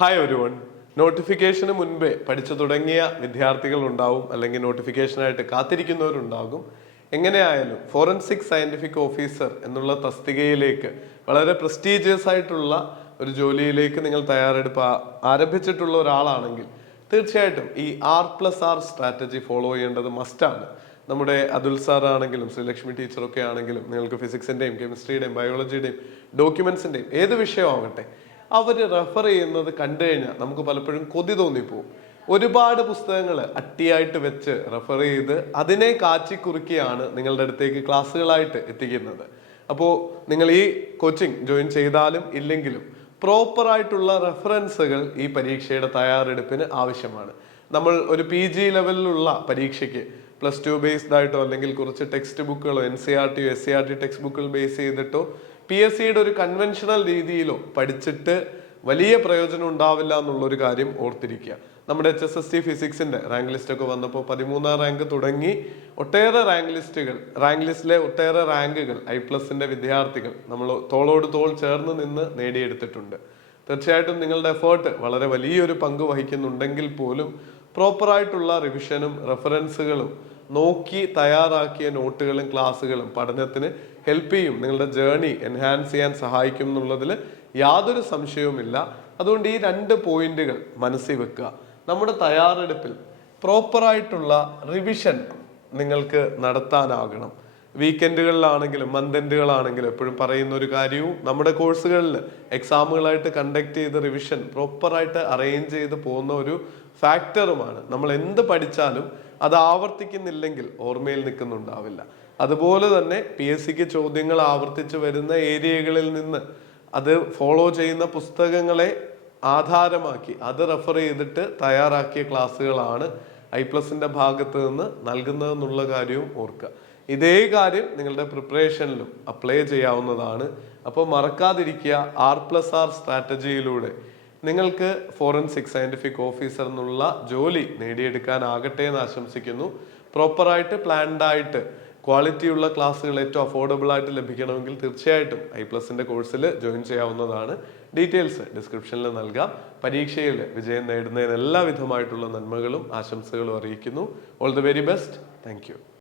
Hi everyone. നോട്ടിഫിക്കേഷന് മുൻപേ പഠിച്ചു തുടങ്ങിയ വിദ്യാർത്ഥികൾ ഉണ്ടാവും, അല്ലെങ്കിൽ നോട്ടിഫിക്കേഷനായിട്ട് കാത്തിരിക്കുന്നവരുണ്ടാകും. എങ്ങനെയായാലും ഫോറൻസിക് സയന്റിഫിക് ഓഫീസർ എന്നുള്ള തസ്തികയിലേക്ക്, വളരെ പ്രസ്റ്റീജിയസ് ആയിട്ടുള്ള ഒരു ജോലിയിലേക്ക് നിങ്ങൾ തയ്യാറെടുപ്പ് ആരംഭിച്ചിട്ടുള്ള ഒരാളാണെങ്കിൽ തീർച്ചയായിട്ടും ഈ R+R സ്ട്രാറ്റജി ഫോളോ ചെയ്യേണ്ടത് മസ്റ്റാണ്. നമ്മുടെ അതുൽ സാർ ആണെങ്കിലും ശ്രീലക്ഷ്മി ടീച്ചറൊക്കെ ആണെങ്കിലും നിങ്ങൾക്ക് ഫിസിക്സിന്റെയും കെമിസ്ട്രിയുടെയും ബയോളജിയുടെയും ഡോക്യുമെന്റ്സിന്റെയും ഏത് വിഷയമാകട്ടെ അവർ റെഫർ ചെയ്യുന്നത് കണ്ടു കഴിഞ്ഞാൽ നമുക്ക് പലപ്പോഴും കൊതി തോന്നിപ്പോവും. ഒരുപാട് പുസ്തകങ്ങൾ അട്ടിയായിട്ട് വെച്ച് റെഫർ ചെയ്ത് അതിനെ കാച്ചിക്കുറുക്കിയാണ് നിങ്ങളുടെ അടുത്തേക്ക് ക്ലാസ്സുകളായിട്ട് എത്തിക്കുന്നത്. അപ്പോൾ നിങ്ങൾ ഈ കോച്ചിങ് ജോയിൻ ചെയ്താലും ഇല്ലെങ്കിലും പ്രോപ്പറായിട്ടുള്ള റെഫറൻസുകൾ ഈ പരീക്ഷയുടെ തയ്യാറെടുപ്പിന് ആവശ്യമാണ്. നമ്മൾ ഒരു PG ലെവലിലുള്ള പരീക്ഷയ്ക്ക് +2 ബേസ്ഡ് ആയിട്ടോ അല്ലെങ്കിൽ കുറച്ച് ടെക്സ്റ്റ് ബുക്കുകളോ NCERT SCERT ടെക്സ്റ്റ് ബുക്കുകൾ ബേസ് ചെയ്തിട്ടോ PSCയുടെ ഒരു കൺവെൻഷണൽ രീതിയിലോ പഠിച്ചിട്ട് വലിയ പ്രയോജനം ഉണ്ടാവില്ല എന്നുള്ളൊരു കാര്യം ഓർത്തിരിക്കുക. നമ്മുടെ HSSC ഫിസിക്സിന്റെ റാങ്ക് ലിസ്റ്റ് ഒക്കെ വന്നപ്പോൾ 13ാം റാങ്ക് തുടങ്ങി ഒട്ടേറെ റാങ്ക് ലിസ്റ്റിലെ ഒട്ടേറെ റാങ്കുകൾ I+ന്റെ വിദ്യാർത്ഥികൾ നമ്മൾ തോളോട് തോൾ ചേർന്ന് നിന്ന് നേടിയെടുത്തിട്ടുണ്ട്. തീർച്ചയായിട്ടും നിങ്ങളുടെ എഫേർട്ട് വളരെ വലിയൊരു പങ്ക് വഹിക്കുന്നുണ്ടെങ്കിൽ പോലും പ്രോപ്പറായിട്ടുള്ള റിവിഷനും റെഫറൻസുകളും നോക്കി തയ്യാറാക്കിയ നോട്ടുകളും ക്ലാസ്സുകളും പഠനത്തിന് ഹെൽപ്പ് ചെയ്യും, നിങ്ങളുടെ ജേർണി എൻഹാൻസ് ചെയ്യാൻ സഹായിക്കും എന്നുള്ളതിൽ യാതൊരു സംശയവുമില്ല. അതുകൊണ്ട് ഈ 2 പോയിന്റുകൾ മനസ്സിൽ വെക്കുക. നമ്മുടെ തയ്യാറെടുപ്പിൽ പ്രോപ്പറായിട്ടുള്ള റിവിഷൻ നിങ്ങൾക്ക് നടത്താനാകണം. വീക്കെൻഡുകളിലാണെങ്കിലും മന്ത് എൻഡുകളാണെങ്കിലും എപ്പോഴും പറയുന്ന ഒരു കാര്യവും നമ്മുടെ കോഴ്സുകളിൽ എക്സാമുകളായിട്ട് കണ്ടക്ട് ചെയ്ത് റിവിഷൻ പ്രോപ്പറായിട്ട് അറേഞ്ച് ചെയ്ത് പോകുന്ന ഒരു ഫാക്ടറുമാണ്. നമ്മൾ എന്ത് പഠിച്ചാലും അത് ആവർത്തിക്കുന്നില്ലെങ്കിൽ ഓർമ്മയിൽ നിൽക്കുന്നുണ്ടാവില്ല. അതുപോലെ തന്നെ PSCക്ക് ചോദ്യങ്ങൾ ആവർത്തിച്ച് വരുന്ന ഏരിയകളിൽ നിന്ന് അത് ഫോളോ ചെയ്യുന്ന പുസ്തകങ്ങളെ ആധാരമാക്കി അത് റെഫർ ചെയ്തിട്ട് തയ്യാറാക്കിയ ക്ലാസ്സുകളാണ് I+ന്റെ ഭാഗത്ത് നിന്ന് നൽകുന്നതെന്നുള്ള കാര്യവും ഓർക്കുക. ഇതേ കാര്യം നിങ്ങളുടെ പ്രിപ്പറേഷനിലും അപ്ലൈ ചെയ്യാവുന്നതാണ്. അപ്പോൾ മറക്കാതിരിക്കുക, R+R സ്ട്രാറ്റജിയിലൂടെ നിങ്ങൾക്ക് ഫോറൻസിക് സയന്റിഫിക് ഓഫീസർ എന്നുള്ള ജോലി നേടിയെടുക്കാനാകട്ടെ എന്ന് ആശംസിക്കുന്നു. പ്രോപ്പറായിട്ട് പ്ലാൻഡ് ആയിട്ട് ക്വാളിറ്റിയുള്ള ക്ലാസ്സുകൾ ഏറ്റവും അഫോർഡബിൾ ആയിട്ട് ലഭിക്കണമെങ്കിൽ തീർച്ചയായിട്ടും I+ന്റെ കോഴ്സിൽ ജോയിൻ ചെയ്യാവുന്നതാണ്. ഡീറ്റെയിൽസ് ഡിസ്ക്രിപ്ഷനിൽ നൽകാം. പരീക്ഷയിൽ വിജയം നേടുന്നതിന് എല്ലാവിധമായിട്ടുള്ള നന്മകളും ആശംസകളും അറിയിക്കുന്നു. All the very best. Thank you.